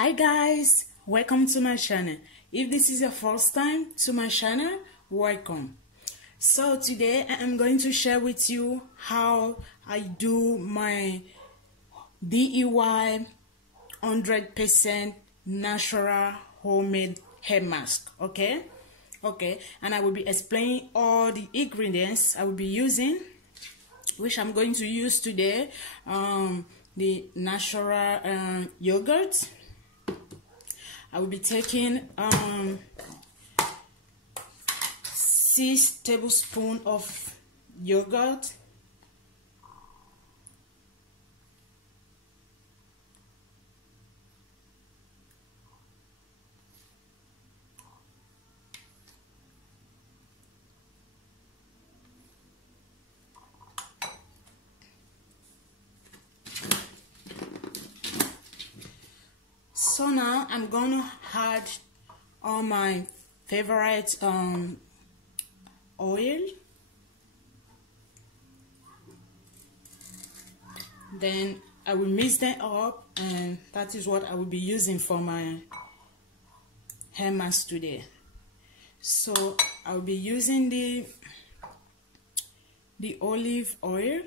Hi guys, welcome to my channel. If this is your first time to my channel, welcome. So today I am going to share with you how I do my DIY 100% natural homemade hair mask. Okay, and I will be explaining all the ingredients I will be using, which I'm going to use today. The natural yogurt. I will be taking 6 tablespoons of yogurt, so now I'm gonna add all my favorite oil. Then I will mix them up, and that is what I will be using for my hair mask today. So I will be using the olive oil,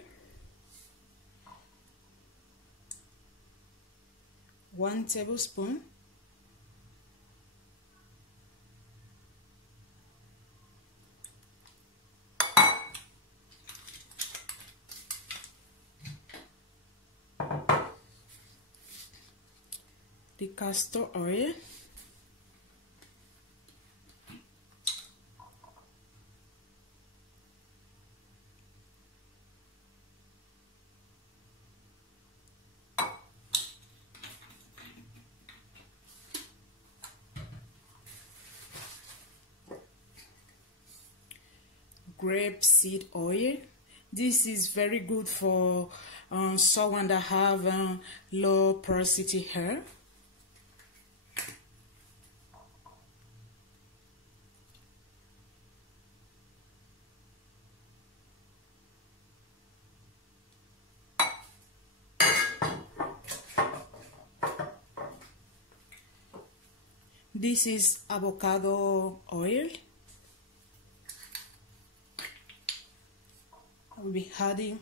1 tablespoon. The castor oil, grapeseed oil. This is very good for someone that have low porosity hair. This is avocado oil. I will be adding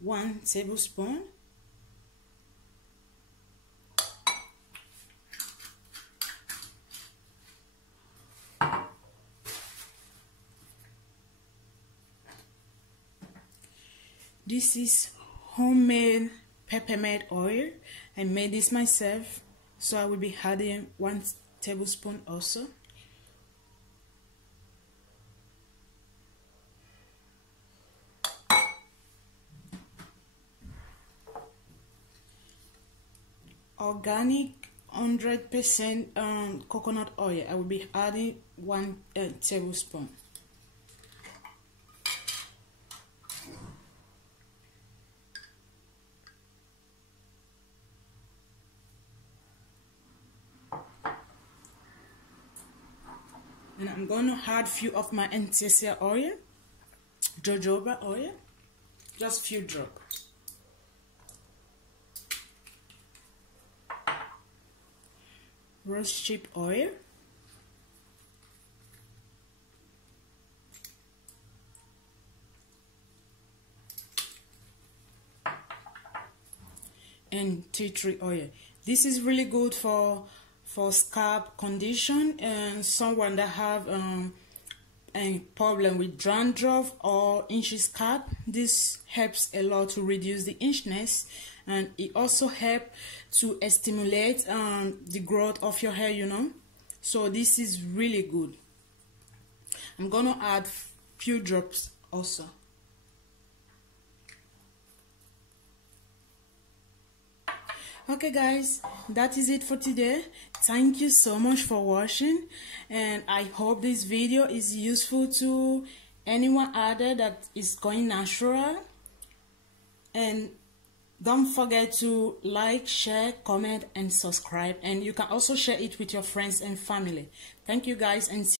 1 tablespoon. This is homemade peppermint oil. I made this myself, so I will be adding 1 tablespoon also. Organic 100% coconut oil. I will be adding 1 tablespoon. And I'm going to add few of my INSTA oil, jojoba oil, just few drops. Rose chip oil, and tea tree oil. This is really good for scalp condition and someone that have a problem with dandruff or itchy scalp. This helps a lot to reduce the itchiness, and it also helps to stimulate the growth of your hair, you know. So this is really good. I'm gonna add few drops also. Okay guys, that is it for today. Thank you so much for watching, and I hope this video is useful to anyone out there that is going natural. And don't forget to like, share, comment, and subscribe. And you can also share it with your friends and family. Thank you guys, and